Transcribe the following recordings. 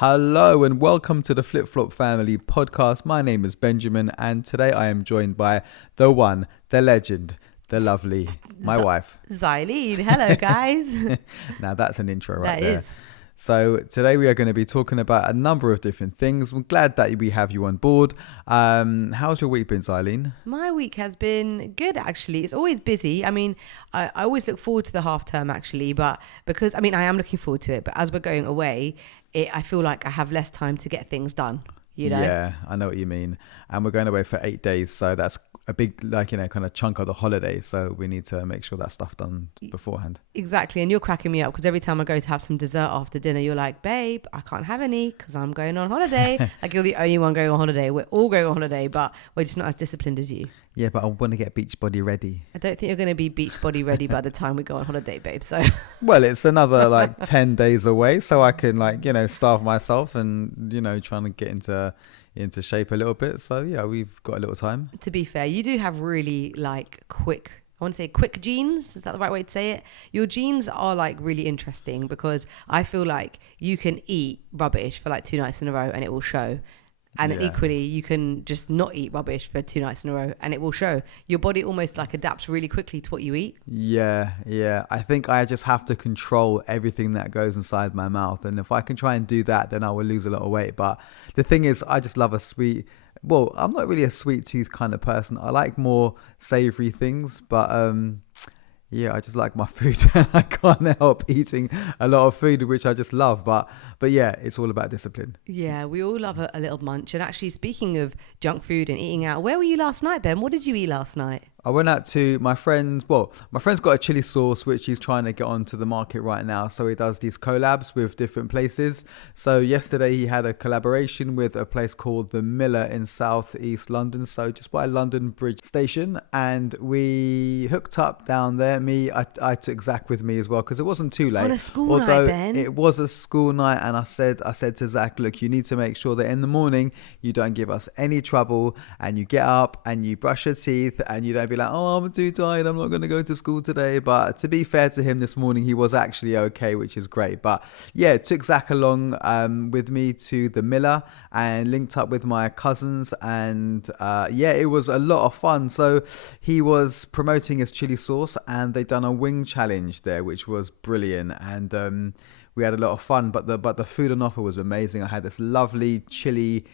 Hello and welcome to the Flip Flop Family podcast. My name is Benjamin and today I am joined by the one, the legend, the lovely, my wife. Xylene. Hello, guys. Now that's an intro right That there. is. So today we are going to be talking about a number of different things. We're glad that we have you on board. How's your week been, Xylene? My week has been good, actually. It's always busy. I mean, I always look forward to the half term, actually, but because, I am looking forward to it, but as we're going away, I feel like I have less time to get things done, you know? Yeah, I know what you mean. And we're going away for 8 days. So that's a big, kind of chunk of the holiday. So we need to make sure that stuff done beforehand. Exactly. And you're cracking me up because every time I go to have some dessert after dinner, you're like, babe, I can't have any because I'm going on holiday. Like you're the only one going on holiday. We're all going on holiday, but we're just not as disciplined as you. Yeah, but I want to get beach body ready. I don't think you're going to be beach body ready by the time we go on holiday, babe. So, Well, it's another 10 days away. So I can starve myself and, trying to get into shape a little bit. So yeah, we've got a little time. to be fair, you do have really quick, I want to say quick genes. Is that the right way to say it? Your genes are really interesting because I feel like you can eat rubbish for 2 nights in a row and it will show. And Yeah. equally, you can just not eat rubbish for 2 nights in a row and it will show. Your body almost adapts really quickly to what you eat. Yeah. I think I just have to control everything that goes inside my mouth. And if I can try and do that, then I will lose a lot of weight. But the thing is, I just love I'm not really a sweet tooth kind of person. I like more savory things, but yeah, I just like my food and I can't help eating a lot of food, which I just love. But yeah, it's all about discipline. Yeah, we all love a little munch. And actually, speaking of junk food and eating out, where were you last night, Ben? What did you eat last night? I went out to my friend's. Well, my friend's got a chili sauce which he's trying to get onto the market right now. So he does these collabs with different places. So yesterday he had a collaboration with a place called The Miller in southeast London. So just by London Bridge Station. And we hooked up down there. I took Zach with me as well because it wasn't too late. On a school night, Ben. It was a school night, and I said to Zach, look, you need to make sure that in the morning you don't give us any trouble, and you get up and you brush your teeth, and you don't be like, oh, I'm too tired, I'm not going to go to school today. But to be fair to him, this morning he was actually okay, which is great. But yeah, took Zach along with me to the Miller and linked up with my cousins, and yeah, it was a lot of fun. So he was promoting his chili sauce, and they done a wing challenge there, which was brilliant, and we had a lot of fun. But the food on offer was amazing. I had this lovely chippy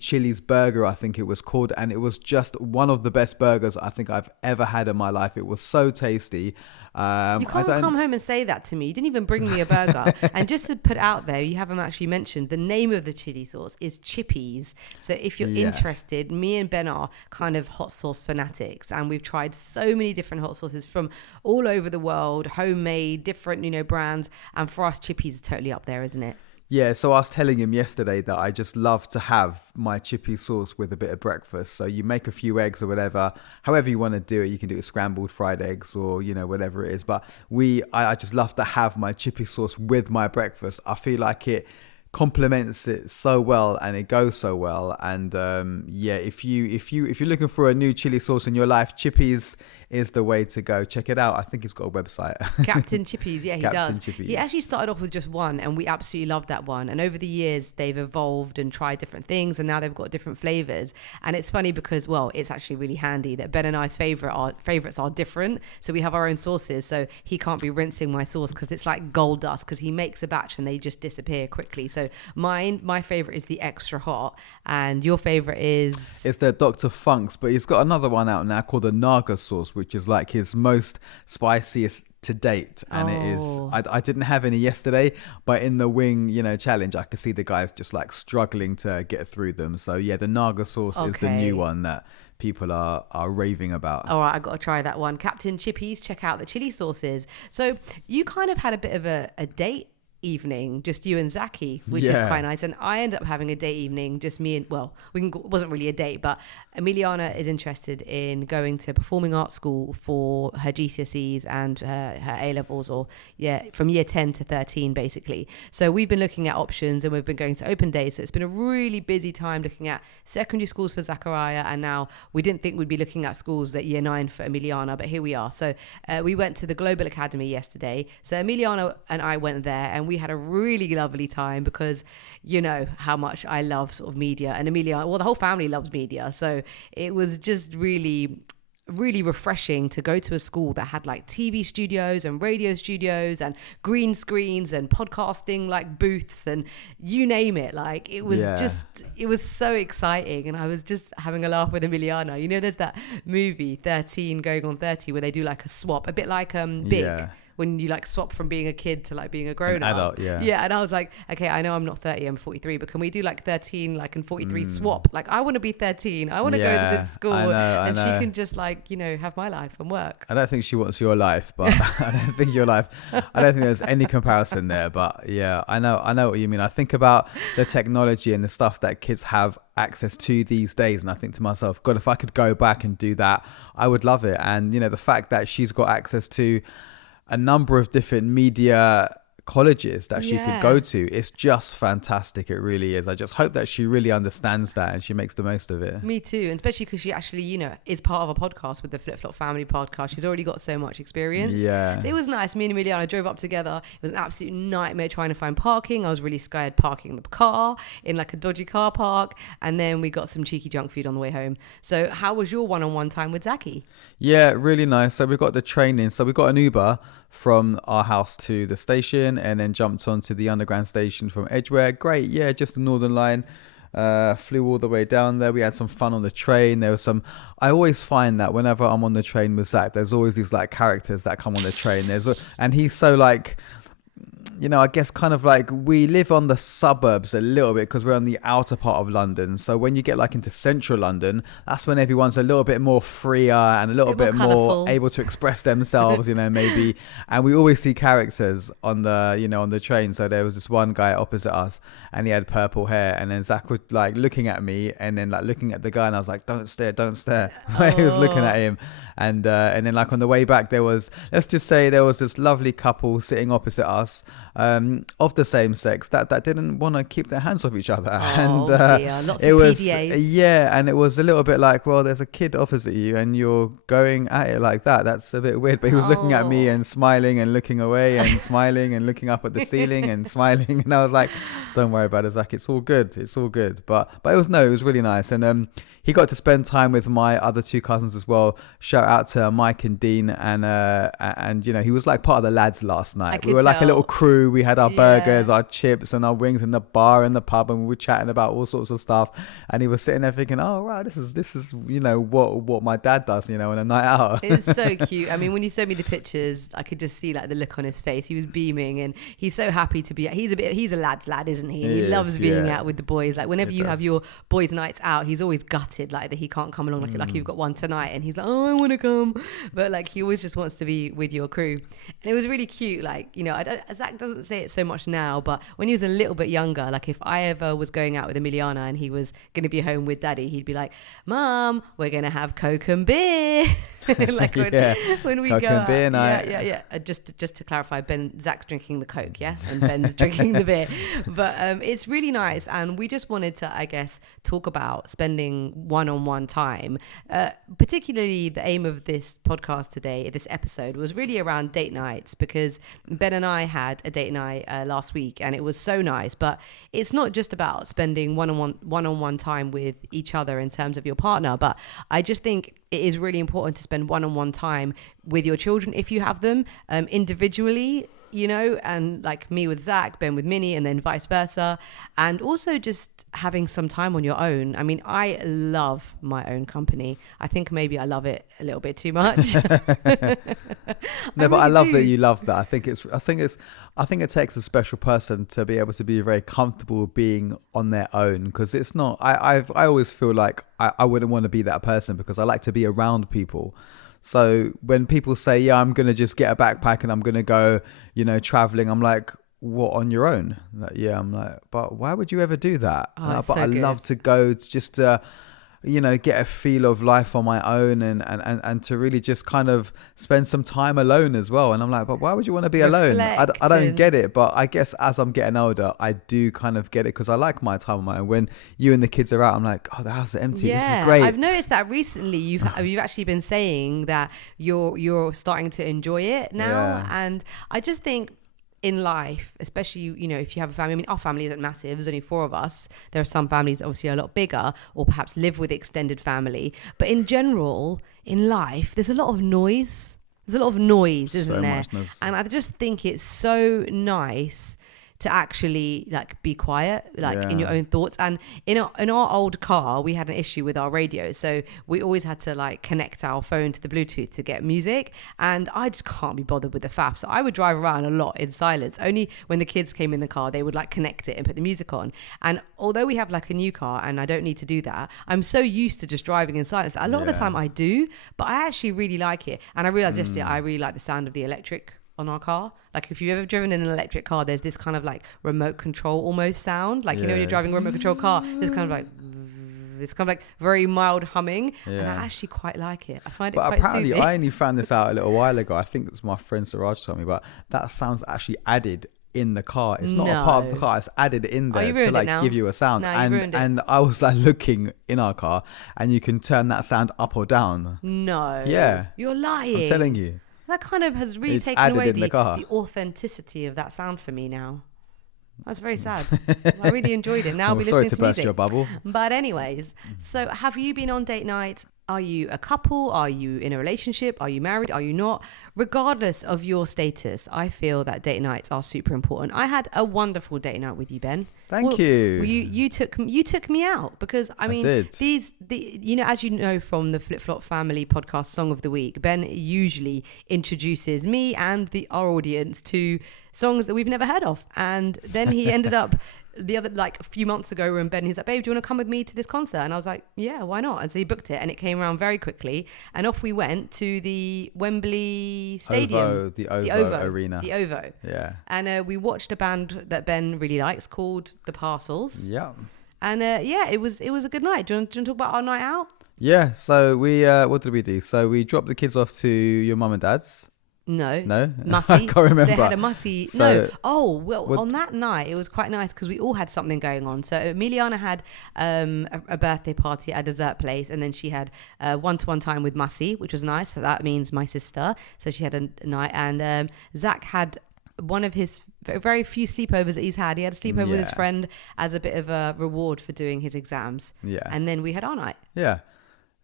Chili's burger, I think it was called, and it was just one of the best burgers I think I've ever had in my life. It was so tasty. You can't come home and say that to me. You didn't even bring me a burger. And just to put out there, you haven't actually mentioned the name of the chili sauce is Chippies. So if you're interested, me and Ben are kind of hot sauce fanatics, and we've tried so many different hot sauces from all over the world, homemade, different, brands. And for us, Chippies is totally up there, isn't it? Yeah, so I was telling him yesterday that I just love to have my chippy sauce with a bit of breakfast. So you make a few eggs or whatever, however you want to do it. You can do it scrambled fried eggs or, whatever it is. But I just love to have my chippy sauce with my breakfast. I feel like it complements it so well and it goes so well. And yeah, if you're looking for a new chili sauce in your life, Chippies is the way to go. Check it out. I think he's got a website. Captain Chippies, yeah, he Captain does. Chippies. He actually started off with just one, and we absolutely loved that one. And over the years, they've evolved and tried different things, and now they've got different flavors. And it's funny because, well, it's actually really handy that Ben and I's favorites are different. So we have our own sauces. So he can't be rinsing my sauce because it's like gold dust, because he makes a batch and they just disappear quickly. So my favorite is the extra hot, and your favorite is? It's the Dr. Funk's, but he's got another one out now called the Naga sauce, which is like his most spiciest to date. And it is, I didn't have any yesterday, but in the wing, challenge, I could see the guys just struggling to get through them. So yeah, the Naga sauce is the new one that people are raving about. All right, I got to try that one. Captain Chippies, check out the chili sauces. So you kind of had a bit of a date evening, just you and Zaki, which is quite nice. And I ended up having a date evening, just me and, it wasn't really a date, but Emiliana is interested in going to performing arts school for her GCSEs and her A-levels, from year 10 to 13 basically. So we've been looking at options and we've been going to open days. So it's been a really busy time looking at secondary schools for Zachariah, and now we didn't think we'd be looking at schools at year 9 for Emiliana, but here we are. So we went to the Global Academy yesterday. So Emiliana and I went there, and we had a really lovely time because you know how much I love sort of media, and Amelia, well, the whole family loves media. So it was just really refreshing to go to a school that had like TV studios and radio studios and green screens and podcasting like booths and you name it. Like it was it was so exciting. And I was just having a laugh with Emiliana. You know, there's that movie 13 Going on 30 where they do like a swap, a bit like Big. When you like swap from being a kid to like being a grown up. Adult, yeah. And I was like, okay, I know I'm not 30, I'm 43, but can we do like 13 like and 43 swap? Like I want to be 13. I want to go to this school and she can just like, you know, have my life and work. I don't think she wants your life, but I don't think there's any comparison there. But yeah, I know what you mean. I think about the technology and the stuff that kids have access to these days, and I think to myself, God, if I could go back and do that, I would love it. And you know, the fact that she's got access to a number of different media colleges that she could go to, it's just fantastic. It really is. I just hope that she really understands that and she makes the most of it. Me too, and especially because she actually, you know, is part of a podcast with the Flip Flop Family podcast. She's already got so much experience. So it was nice. Me and Emiliana drove up together. It was an absolute nightmare trying to find parking. I was really scared parking the car in like a dodgy car park, and then we got some cheeky junk food on the way home. So how was your one-on-one time with Zaki? Yeah, really nice. So we got the training. So we got an Uber from our house to the station and then jumped onto the underground station from Edgware. Great. Yeah, just the Northern Line. Flew all the way down there. We had some fun on the train. There was some, I always find that whenever I'm on the train with Zach, there's always these like characters that come on the train. And he's so like, you know, I guess kind of like we live on the suburbs a little bit because we're on the outer part of London. So when you get like into central London, that's when everyone's a little bit more freer and a little bit more able to express themselves, you know, maybe. And we always see characters on the, you know, on the train. So there was this one guy opposite us and he had purple hair. And then Zach was like looking at me and then like looking at the guy. And I was like, don't stare. He was looking at him. And then like on the way back, let's just say there was this lovely couple sitting opposite us, of the same sex that didn't want to keep their hands off each other. Dear. Lots of PDAs. And it was a little bit like, well, there's a kid opposite you and you're going at it like that. That's a bit weird. But he was looking at me and smiling and looking away and smiling and looking up at the ceiling and smiling. And I was like, don't worry about it, Zach. It's all good. But it was really nice. And he got to spend time with my other two cousins as well. Shout out to Mike and Dean, and you know, he was like part of the lads last night. We were like a little crew. We had our burgers, our chips, and our wings in the bar and the pub, and we were chatting about all sorts of stuff. And he was sitting there thinking, "Oh wow, this is you know what my dad does, you know, on a night out." It's so cute. I mean, when you showed me the pictures, I could just see like the look on his face. He was beaming, and he's so happy to be. He's a lad's lad, isn't he? And he loves being out with the boys. Like whenever you have your boys' nights out, he's always gutted like that he can't come along, like you've got one tonight, and he's like, oh, I want to come, but like he always just wants to be with your crew. And it was really cute. Like, you know, Zach doesn't say it so much now, but when he was a little bit younger, like if I ever was going out with Emiliana and he was going to be home with Daddy, he'd be like, Mom, we're going to have Coke and beer. Like when we Coke go and out. beer night. Just to clarify, Zach's drinking the Coke, and Ben's drinking the beer. But it's really nice, and we just wanted to, I guess, talk about spending one-on-one time. Particularly the aim of this podcast today, this episode, was really around date nights, because Ben and I had a date night last week, and it was so nice. But it's not just about spending one-on-one time with each other in terms of your partner, but I just think it is really important to spend one-on-one time with your children if you have them, individually, you know, and like me with Zach, Ben with Minnie, and then vice versa. And also just having some time on your own. I mean, I love my own company. I think maybe I love it a little bit too much. No, but I love that you love that. I think it takes a special person to be able to be very comfortable being on their own, because it's not, I always feel like I wouldn't want to be that person, because I like to be around people. So when people say, yeah, I'm going to just get a backpack and I'm going to go, you know, traveling, I'm like, what, on your own? Like, yeah, I'm like, but why would you ever do that? But I love to go just to, you know, get a feel of life on my own and to really just kind of spend some time alone as well. And I'm like, but why would you want to be alone? I don't get it. But I guess as I'm getting older, I do kind of get it, because I like my time on my own. When you and the kids are out, I'm like, oh, the house is empty. Yeah, this is great. I've noticed that recently you've actually been saying that you're starting to enjoy it now. And I just think in life, especially, you know, if you have a family, I mean, our family isn't massive. There's only 4 of us. There are some families that obviously are a lot bigger or perhaps live with extended family. But in general, in life, there's a lot of noise. There's a lot of noise, isn't there? And I just think it's so nice to actually like be quiet, like in your own thoughts. And in our old car, we had an issue with our radio, so we always had to like connect our phone to the Bluetooth to get music, and I just can't be bothered with the faff, so I would drive around a lot in silence. Only when the kids came in the car, they would like connect it and put the music on. And although we have like a new car and I don't need to do that, I'm so used to just driving in silence that a lot of the time I do, but I actually really like it. And I realized yesterday I really like the sound of the electric on our car. Like if you've ever driven in an electric car, there's this kind of like remote control almost sound, like you know when you're driving a remote control car, there's kind of like this kind of like very mild humming, and I actually quite like it. I find it quite apparently soothing. I only found this out a little while ago. I think it's my friend Siraj told me, but that sound's actually added in the car. It's not a part of the car, it's added in there to like give you a sound. And I was like looking in our car, and you can turn that sound up or down. You're lying. I'm telling you. That kind of has really taken away the authenticity of that sound for me now. That's very sad. I really enjoyed it. Now I'll be listening to music. Sorry to burst your bubble. But anyways, so have you been on date nights? Are you a couple? Are you in a relationship? Are you married? Are you not? Regardless of your status, I feel that date nights are super important. I had a wonderful date night with you, Ben. Thank you. You took me out because I mean you know, as you know from the Flip Flop Family podcast Song of the Week, Ben usually introduces me and our audience to songs that we've never heard of, and then he ended up a few months ago when he's like, babe, do you want to come with me to this concert? And I was like, yeah, why not? And so he booked it, and it came around very quickly, and off we went to the Wembley Stadium, the OVO Arena, the OVO. Yeah. And we watched a band that Ben really likes called The Parcels. Yeah. And it was a good night. Do you want to talk about our night out? Yeah. So we what did we do? So we dropped the kids off to your mum and dad's. No, Mussy. I can't remember. They had a Mussy. So, on that night it was quite nice because we all had something going on. So Emiliana had a birthday party at a dessert place, and then she had one-to-one time with Mussy, which was nice. So that means my sister. So she had a night, and Zach had one of his very few sleepovers that he's had. He had a sleepover with his friend as a bit of a reward for doing his exams. Yeah, and then we had our night. Yeah.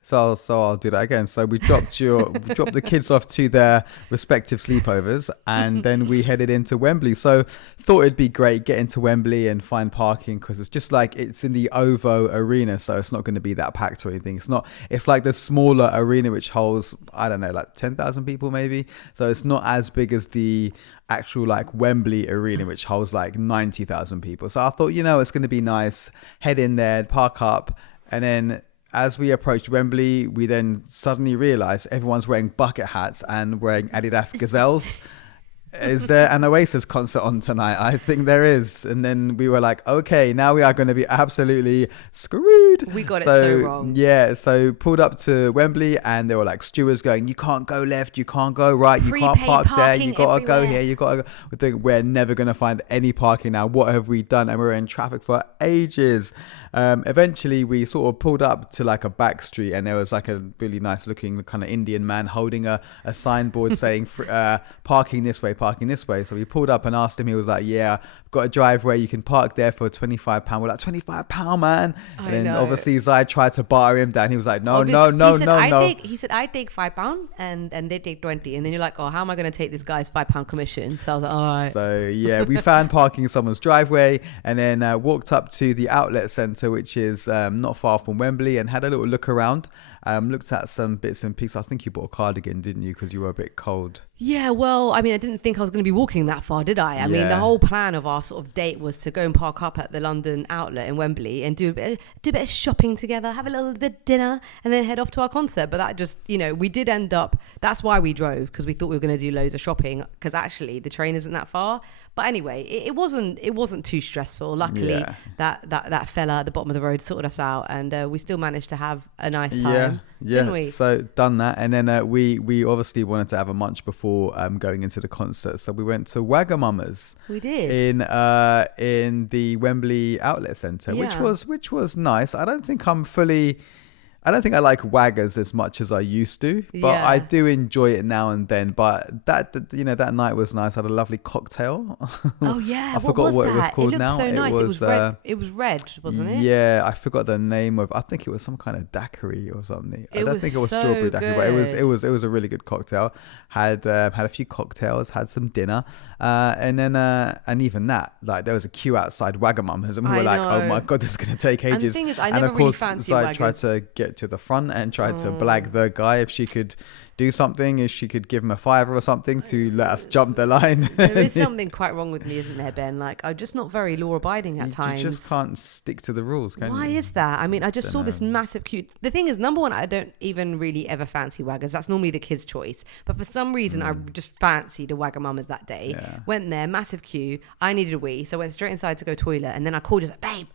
So I'll do that again. So we dropped the kids off to their respective sleepovers, and then we headed into Wembley. So thought it'd be great getting to Wembley and find parking, because it's just like it's in the OVO Arena, so it's not going to be that packed or anything. It's like the smaller arena which holds, I don't know, like 10,000 people maybe. So it's not as big as the actual like Wembley Arena, which holds like 90,000 people. So I thought, it's going to be nice, head in there, park up, and then as we approached Wembley, we then suddenly realised everyone's wearing bucket hats and wearing Adidas Gazelles. Is there an Oasis concert on tonight? I think there is. And then we were like, okay, now we are going to be absolutely screwed. We got it so wrong. Yeah, so pulled up to Wembley, and there were like stewards going, you can't go left, you can't go right, you can't park there, you got to go here, you got to go. We think we're never going to find any parking now. What have we done? And we were in traffic for ages. Eventually we sort of pulled up to like a back street, and there was like a really nice looking kind of Indian man holding a signboard saying parking this way. So we pulled up and asked him. He was like, yeah, I've got a driveway, you can park there for £25. We're like, £25, man. And then obviously Zai tried to bar him down. He was like, no. He said I take £5 and they take 20, and then you're like, oh, how am I going to take this guy's £5 commission? So I was like, all right. So yeah, we found parking in someone's driveway, and then walked up to the outlet centre, which is not far from Wembley, and had a little look around. Looked at some bits and pieces. I think you bought a cardigan, didn't you? Because you were a bit cold. Yeah, well, I mean, I didn't think I was going to be walking that far, did I? I mean, the whole plan of our sort of date was to go and park up at the London outlet in Wembley and do a bit of shopping together, have a little bit of dinner, and then head off to our concert. But that just, we did end up, that's why we drove, because we thought we were going to do loads of shopping, because actually the train isn't that far. But anyway, it wasn't too stressful. Luckily, that fella at the bottom of the road sorted us out, and we still managed to have a nice time. Didn't we? So done that, and then we obviously wanted to have a munch before going into the concert. So we went to Wagamama's. We did in the Wembley Outlet Centre, which was nice. I don't think I'm fully I don't think I like Waggers as much as I used to, but Yeah. I do enjoy it now and then. But that night was nice. I had a lovely cocktail. Oh yeah, I forgot what it was called It looked now. so nice. It was red. uh, It was red, wasn't it? Yeah, I forgot the name of. I think it was some kind of daiquiri or something. I It don't was think it was so strawberry daiquiri, but good. it was a really good cocktail. Had a few cocktails, had some dinner, and then and even that, like there was a queue outside Wagamama's, and we were I like, oh know. my god, this is gonna take And the ages. thing is, I And never of really course, fancied Zai tried Waggers. to get to the front and tried to blag the guy if she could do something, if she could give him a fiver or something to let us jump the line. There is something quite wrong with me, isn't there, Ben? Like, I'm just not very law-abiding at times. You just can't stick to the rules, can Why you? is that? I mean, I just saw this Dunno. massive queue. The thing is, number one, I don't even really ever fancy Waggers. That's normally the kids' choice. But for some reason, I just fancied a Wagamama's that day. Yeah. Went there, massive queue. I needed a wee, so I went straight inside to go toilet. And then I called, he was like, babe,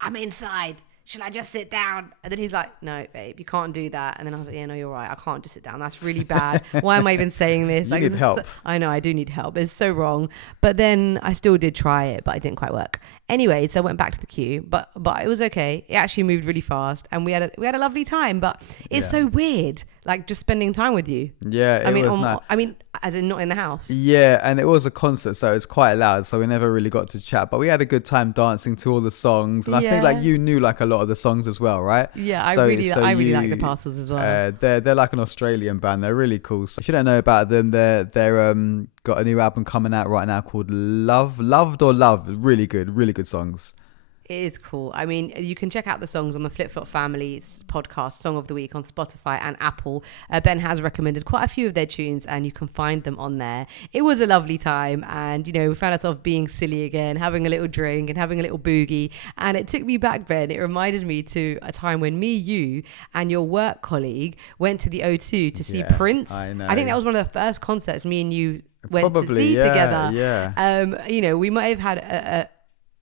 I'm inside. Should I just sit down? And then he's like, no, babe, you can't do that. And then I was like, yeah, no, you're right. I can't just sit down. That's really bad. Why am I even saying this? You need this is help. I know I do need help. It's so wrong. But then I still did try it, but it didn't quite work. Anyway, so I went back to the queue, but it was okay. It actually moved really fast, and we had a lovely time. But it's Yeah. so weird, like just spending time with you. Yeah, it was nice. I mean, as in not in the house. Yeah, and it was a concert, so it was quite loud, so we never really got to chat. But we had a good time dancing to all the songs, and I think like Yeah. you knew like a lot of the songs as well, right? Yeah, I So- really so like you- the Parcels as well. They're like an Australian band. They're really cool. So if you don't know about them, they're got a new album coming out right now called Loved or Love. Really good songs. It is cool. I mean, you can check out the songs on the Flip Flop Family's podcast, Song of the Week, on Spotify and Apple. Ben has recommended quite a few of their tunes, and you can find them on there. It was a lovely time, and we found ourselves being silly again, having a little drink and having a little boogie. And it took me back, Ben. It reminded me to a time when me, you, and your work colleague went to the O2 to see Yeah, Prince. I know. I think that was one of the first concerts me and you went to Probably, see yeah, together. yeah. We might have had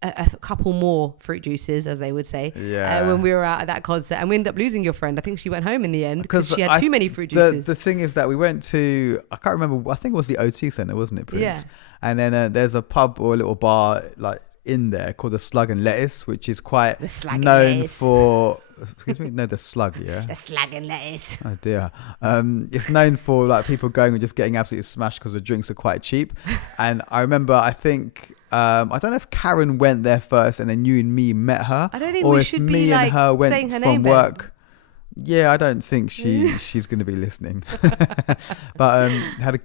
a couple more fruit juices, as they would say, Yeah. when we were out at that concert, and we ended up losing your friend. I think she went home in the end because she had I- too many fruit juices. The thing is that we went to, I can't remember, I think it was the O2 Centre, wasn't it, Prince? Yeah. And then there's a pub or a little bar like in there called the Slug and Lettuce, which is quite The Slug and known Lettuce. for, excuse me, no, the Slug, yeah. The slag and lettuce. Oh dear. It's known for like people going and just getting absolutely smashed because the drinks are quite cheap. And I remember, I think, I don't know if Karen went there first and then you and me met her. I don't think or we if should me be, and like, her went saying her from name, Ben. work. Yeah, I don't think she's going to be listening. But had a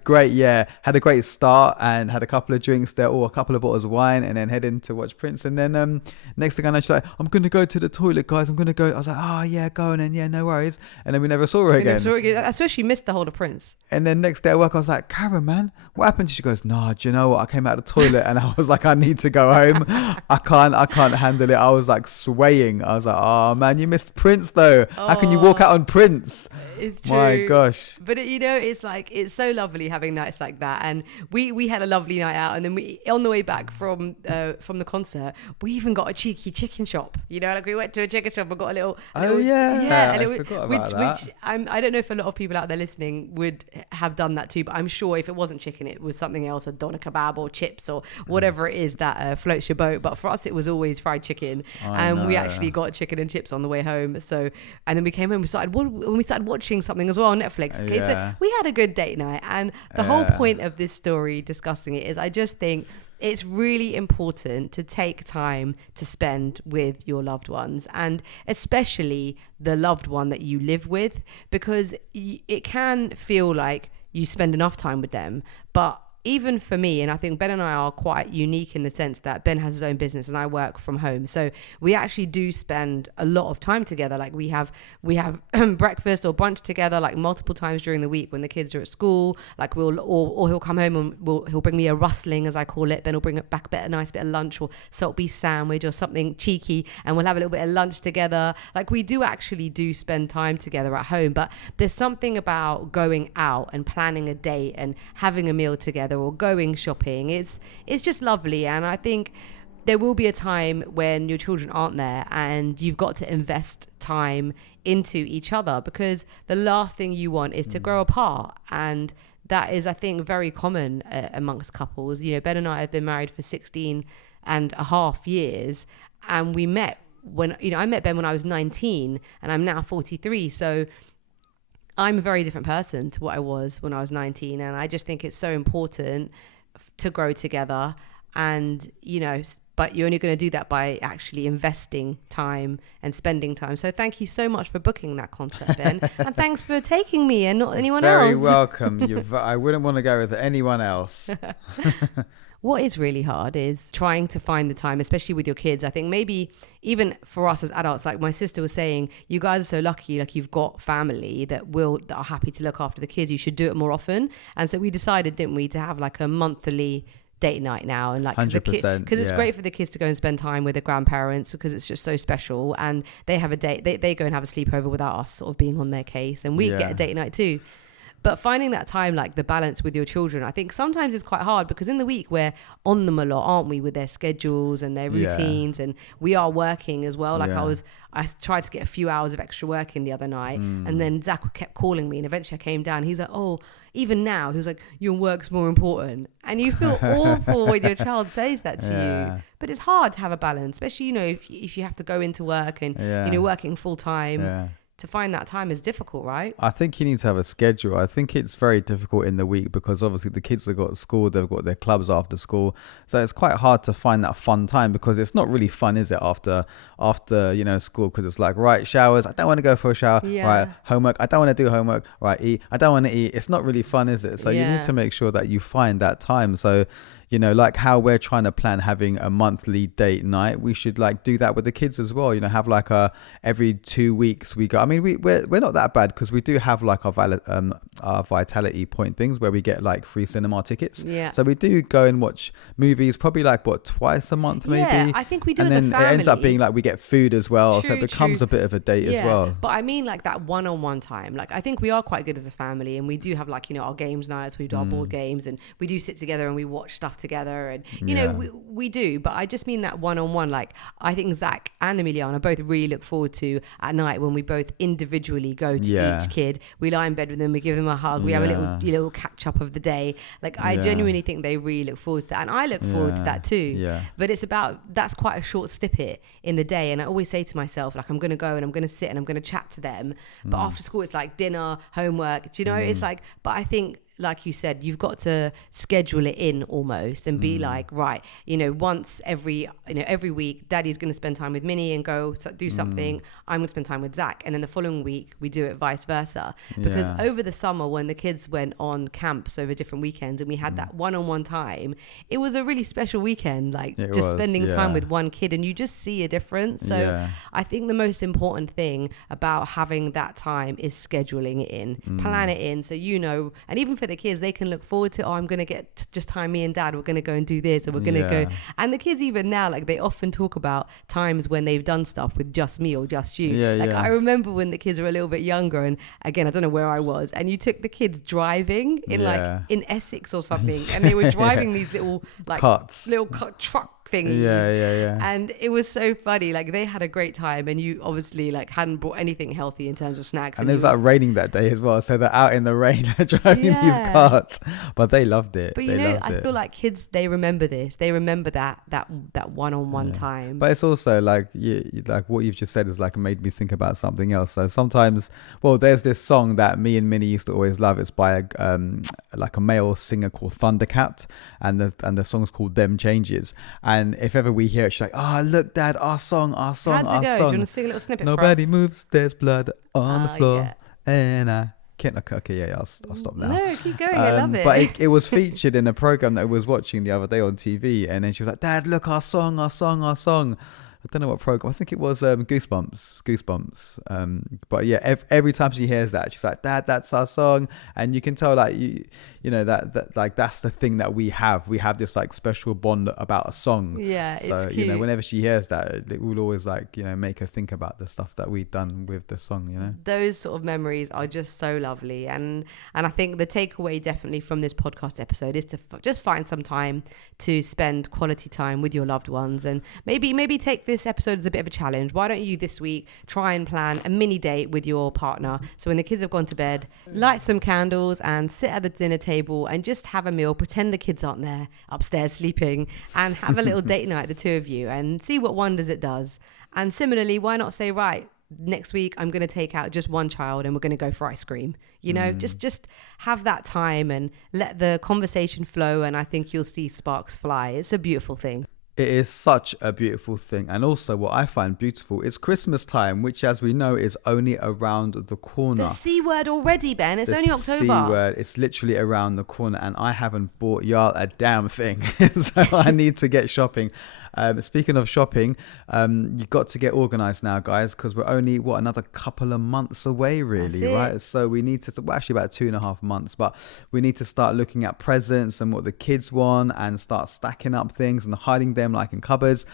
great start and had a couple of drinks there, or a couple of bottles of wine, and then heading to watch Prince. And then next thing I know, she's like, I'm going to go to the toilet, guys. I'm going to go. I was like, oh yeah, go on, and yeah, no worries. And then we never saw her again. I swear she missed the whole of Prince. And then next day at work, I was like, Karen, man, what happened? She goes, nah, do you know what? I came out of the toilet and I was like, I need to go home. I can't handle it. I was like swaying. I was like, oh man, you missed Prince though. How can you walk out on Prince? It's true. My gosh. But it's like, it's so lovely having nights like that. And we had a lovely night out, and then we, on the way back from the concert, we even got a cheeky chicken shop. Like we went to a chicken shop and got a little. Yeah, a I forgot about that. Which I don't know if a lot of people out there listening would have done that too, but I'm sure if it wasn't chicken, it was something else, a doner kebab or chips or whatever it is that floats your boat. But for us, it was always fried chicken, and we know. actually got chicken and chips on the way home. So, and then we came home, we started watching something as well on Netflix. Okay, Yeah. so we had a good date night, and the whole point of this story discussing it is I just think it's really important to take time to spend with your loved ones, and especially the loved one that you live with, because it can feel like you spend enough time with them, but even for me, and I think Ben and I are quite unique in the sense that Ben has his own business and I work from home. So we actually do spend a lot of time together. Like we have breakfast or brunch together, like multiple times during the week when the kids are at school. Like or he'll come home and he'll bring me a rustling, as I call it. Ben will bring back a nice bit of lunch or salt beef sandwich or something cheeky, and we'll have a little bit of lunch together. Like we do spend time together at home, but there's something about going out and planning a date and having a meal together or going shopping. It's just lovely. And I think there will be a time when your children aren't there and you've got to invest time into each other, because the last thing you want is to grow apart. And that is, I think, very common amongst couples. Ben and I have been married for 16 and a half years, and we met when, you know, I met Ben when I was 19 and I'm now 43. So I'm a very different person to what I was when I was 19. And I just think it's so important to grow together. And, you know, but you're only going to do that by actually investing time and spending time. So thank you so much for booking that concert, Ben. And thanks for taking me and not anyone else. Very welcome. I wouldn't want to go with anyone else. What is really hard is trying to find the time, especially with your kids. I think maybe even for us as adults, like my sister was saying, you guys are so lucky, like you've got family that are happy to look after the kids. You should do it more often. And so we decided, didn't we, to have like a monthly date night now, and like 100%, because it's great for the kids to go and spend time with their grandparents because it's just so special, and they have a date, they go and have a sleepover without us sort of being on their case, and we get a date night too. But finding that time, like the balance with your children, I think sometimes is quite hard because in the week we're on them a lot, aren't we, with their schedules and their routines, and we are working as well. Like I tried to get a few hours of extra work in the other night, and then Zach kept calling me, and eventually I came down. He's like, oh, even now, he was like, your work's more important. And you feel awful when your child says that to you. But it's hard to have a balance, especially, you know, if you have to go into work and, you know, working full time. To find that time is difficult, right? I think you need to have a schedule. I think it's very difficult in the week because obviously the kids have got school, they've got their clubs after school. So it's quite hard to find that fun time because it's not really fun, is it, after you know, school? Because it's like, right, showers, I don't want to go for a shower. Right, homework, I don't want to do homework. Right, eat, I don't want to eat. It's not really fun, is it? So you need to make sure that you find that time. So, you know, like how we're trying to plan having a monthly date night, we should like do that with the kids as well. You know, have like every 2 weeks we go. I mean, we're not that bad because we do have like our Vitality Point things where we get like free cinema tickets. Yeah. So we do go and watch movies probably like twice a month maybe. Yeah, I think we do and as a family. And then it ends up being like we get food as well. So it becomes a bit of a date as well. But I mean like that one-on-one time. Like I think we are quite good as a family, and we do have like, you know, our games nights, we do our board games, and we do sit together and we watch stuff together, and you know, we do. But I just mean that one-on-one. Like I think Zach and Emiliana both really look forward to at night when we both individually go to each kid. We lie in bed with them, we give them a hug, we have a little catch up of the day. Like I genuinely think they really look forward to that, and I look forward to that too. But it's that's quite a short snippet in the day, and I always say to myself, like, I'm gonna go and I'm gonna sit and I'm gonna chat to them, but after school it's like dinner, homework, do you know? It's like, but I think, like you said, you've got to schedule it in almost and be like, right, you know, once every week, Daddy's going to spend time with Minnie and go do something. I'm going to spend time with Zach. And then the following week, we do it vice versa. Because over the summer, when the kids went on camps over different weekends and we had that one-on-one time, it was a really special weekend, like spending time with one kid, and you just see a difference. So I think the most important thing about having that time is scheduling it in, plan it in. So, you know, and even for the kids, they can look forward to, I'm going to get just time me and Dad, we're going to go and do this, and we're going to go. And the kids even now, like they often talk about times when they've done stuff with just me or just you. I remember when the kids were a little bit younger, and again, I don't know where I was, and you took the kids driving in like in Essex or something, and they were driving these little like little truck thingies. And it was so funny. Like they had a great time, and you obviously like hadn't brought anything healthy in terms of snacks. And it was like raining that day as well, so they're out in the rain driving these carts, but they loved it. But you know, I feel like kids, they remember this. They remember that one-on-one time. But it's also like like what you've just said is like made me think about something else. So sometimes, well, there's this song that me and Minnie used to always love. It's by like a male singer called Thundercat, and the song's called Them Changes. And if ever we hear it, she's like, oh, look, Dad, our song. How's it go? Do you want to sing a little snippet Nobody for us? moves, there's blood on the floor. And I can't. Okay, I'll stop now. No, keep going. I love it. But it was featured in a program that I was watching the other day on TV. And then she was like, Dad, look, our song. I don't know what program. I think it was Goosebumps. But yeah, every time she hears that, she's like, Dad, that's our song. And you can tell like you know that like that's the thing that we have. We have this like special bond about a song. Yeah, so it's cute. You know, whenever she hears that, it will always like, you know, make her think about the stuff that we've done with the song. You know, those sort of memories are just so lovely. And I think the takeaway definitely from this podcast episode is to just find some time to spend quality time with your loved ones, and maybe take this this episode as a bit of a challenge. Why don't you this week try and plan a mini date with your partner? So when the kids have gone to bed, light some candles and sit at the dinner table and just have a meal. Pretend the kids aren't there upstairs sleeping, and have a little date night, the two of you, and see what wonders it does. And similarly, why not say, right, next week I'm going to take out just one child and we're going to go for ice cream. You know, just have that time and let the conversation flow, and I think you'll see sparks fly. It's a beautiful thing. It is such a beautiful thing. And also what I find beautiful is Christmas time, which, as we know, is only around the corner. The C word already, Ben. It's the only October. C word, it's literally around the corner, and I haven't bought y'all a damn thing. So I need to get shopping. Speaking of shopping, you got to get organized now, guys, because we're only, another couple of months away, really, right? So we need to, actually about 2.5 months, but we need to start looking at presents and what the kids want and start stacking up things and hiding them like in cupboards.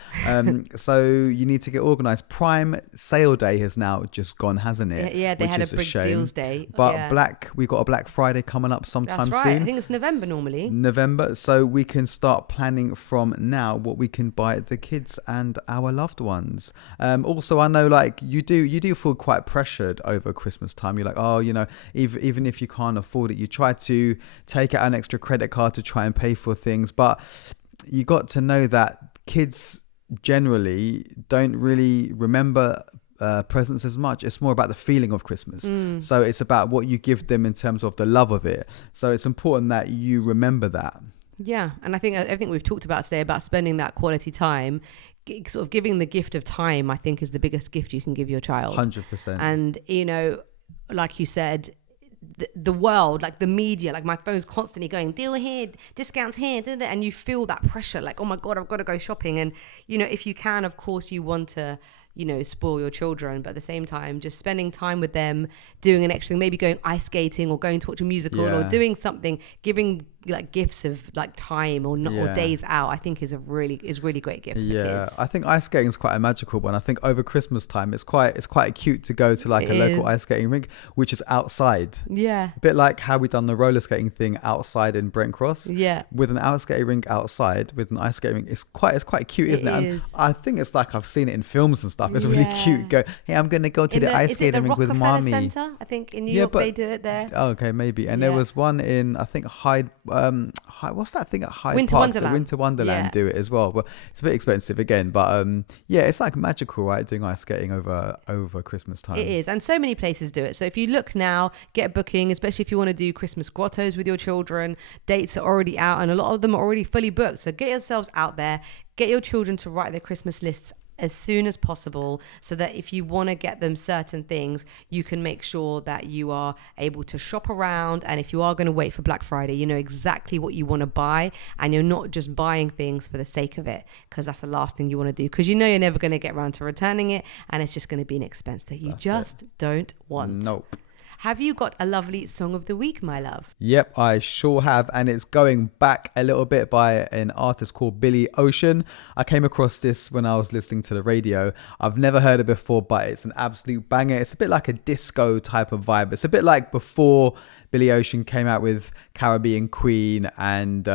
So you need to get organized. Prime sale day has now just gone, hasn't it? Yeah, they had a big deals day. But we got a Black Friday coming up sometime soon. That's right. I think it's November normally. November. So we can start planning from now what we can buy the kids and our loved ones. Also, I know, like, you do feel quite pressured over Christmas time. You're like, oh, you know, even if you can't afford it, you try to take out an extra credit card to try and pay for things. But you got to know that kids generally don't really remember presents as much. It's more about the feeling of Christmas. So it's about what you give them in terms of the love of it. So it's important that you remember that. Yeah, and I think we've talked about today about spending that quality time, sort of giving the gift of time. I think is the biggest gift you can give your child. 100%. And you know, like you said, the world, like the media, like my phone's constantly going, deal here, discounts here, and you feel that pressure, like, oh my God, I've got to go shopping. And you know, if you can, of course, you want to, you know, spoil your children, but at the same time, just spending time with them, doing an extra thing, maybe going ice skating or going to watch a musical or doing something, giving like gifts of like time or not or days out, I think is really great gifts for kids. I think ice skating is quite a magical one. I think over Christmas time it's quite cute to go to like a local ice skating rink, which is outside. Yeah, a bit like how we done the roller skating thing outside in Brent Cross. Yeah, with an ice skating rink outside with an ice skating rink, it's quite cute, isn't it? And I think it's like I've seen it in films and stuff. It's really cute. Go, hey, I'm gonna go to the ice skating rink with mommy. Center? I think in New York they do it there. Oh, okay, maybe. And there was one in, I think, Hyde, what's that thing at Hyde Winter Park? Wonderland. The Winter Wonderland do it as well. But it's a bit expensive again. But it's like magical, right? Doing ice skating over Christmas time. It is. And so many places do it. So if you look now, get a booking, especially if you want to do Christmas grottos with your children. Dates are already out and a lot of them are already fully booked. So get yourselves out there. Get your children to write their Christmas lists as soon as possible, so that if you want to get them certain things, you can make sure that you are able to shop around. And if you are going to wait for Black Friday, you know exactly what you want to buy, and you're not just buying things for the sake of it, because that's the last thing you want to do, because you know you're never going to get around to returning it, and it's just going to be an expense that you don't want. Nope. Have you got a lovely song of the week, my love? Yep, I sure have. And it's going back a little bit by an artist called Billy Ocean. I came across this when I was listening to the radio. I've never heard it before, but it's an absolute banger. It's a bit like a disco type of vibe. It's a bit like before Billy Ocean came out with Caribbean Queen and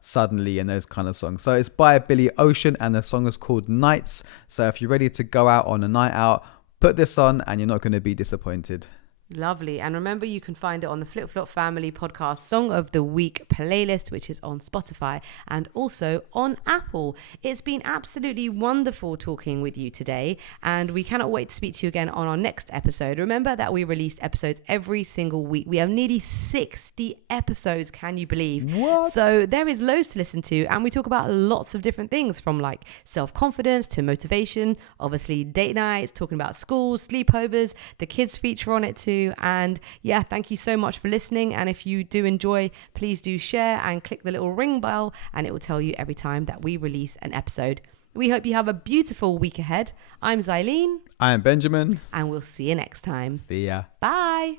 Suddenly and those kind of songs. So it's by Billy Ocean and the song is called Nights. So if you're ready to go out on a night out, put this on and you're not going to be disappointed. Lovely. And remember, you can find it on the Flip Flop Family Podcast Song of the Week playlist, which is on Spotify and also on Apple. It's been absolutely wonderful talking with you today, and we cannot wait to speak to you again on our next episode. Remember that we release episodes every single week. We have nearly 60 episodes, can you believe? What? So there is loads to listen to, and we talk about lots of different things, from like self-confidence to motivation, obviously date nights, talking about schools, sleepovers, the kids feature on it too. And yeah, thank you so much for listening. And if you do enjoy, please do share and click the little ring bell, and it will tell you every time that we release an episode. We hope you have a beautiful week ahead. I'm Xylene. I am Benjamin. And we'll see you next time. See ya. Bye.